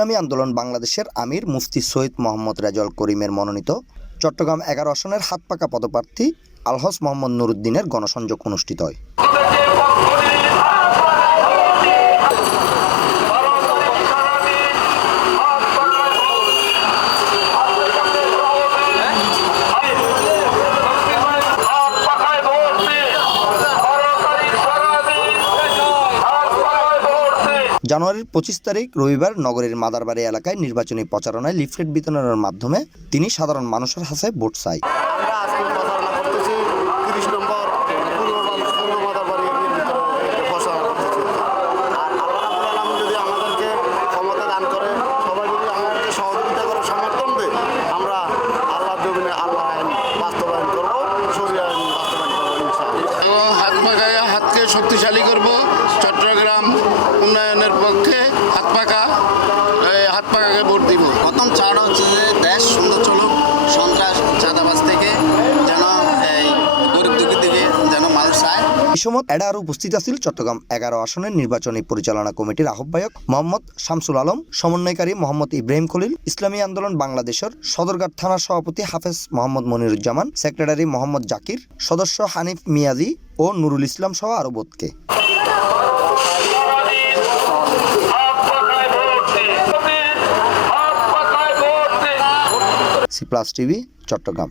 ইসলামী আন্দোলন বাংলাদেশের আমির মুফতি সৈয়দ মোহাম্মদ রেজাউল করিমের মনোনীত চট্টগ্রাম 11 আসনের হাতপাকা পদপ্রার্থী আলহাজ মোহাম্মদ নুরুদ্দিনের গণসংযোগ অনুষ্ঠিত হয়। জানুয়ারির 25 তারিখ রবিবার নগরীর মাদারবাড়ি এলাকায় নির্বাচনী প্রচারণায় লিফলেট বিতরণের মাধ্যমে তিনি সাধারণ মানুষের হাতে ভোট চাই। আমরা আজকে প্রচারণা করতেছি 30 নম্বর পূর্ব মাদারবাড়ি প্রচারণা করতেছি। আর আল্লাহ রাব্বুল আলামিন যদি আমাদেরকে ক্ষমতা দান করে, সবাই যদি আমাদেরকে সহযোগিতা করে, সমর্থন দেয়, আমরা আল্লাহর জমিনে আল্লাহ আইন বাস্তবায়ন করব, শরিয়া আইন বাস্তবায়ন করব ইনশাআল্লাহ। হাত পাকায় হাতকে শক্তিশালী করব। চট্টগ্রাম উন্নয়নের পক্ষে হাত পাকাকে ভোট দিব। প্রথম চাওয়াটা হচ্ছে যে দেশ সুন্দর চলুক, সন্ত্রাস চাঁদাবাজ থেকে যেন এই গরিব দুঃখী থেকে যেন মানুষ চায়। এই সময় এডা আরও উপস্থিত আছেন চট্টগ্রাম 11 আসনের নির্বাচনী পরিচালনা কমিটির আহ্বায়ক মোহাম্মদ শামসুল আলম, সমন্বয়কারী মোহাম্মদ ইব্রাহিম খলিল, ইসলামী আন্দোলন বাংলাদেশের সদরঘাট থানার সভাপতি হাফেজ মোহাম্মদ মনিরুজ্জামান, সেক্রেটারি মোহাম্মদ জাকির, সদস্য হানিফ মিয়াজি ও নুরুল ইসলাম সহ আরও বোধকে। C plus TV, Chittagong.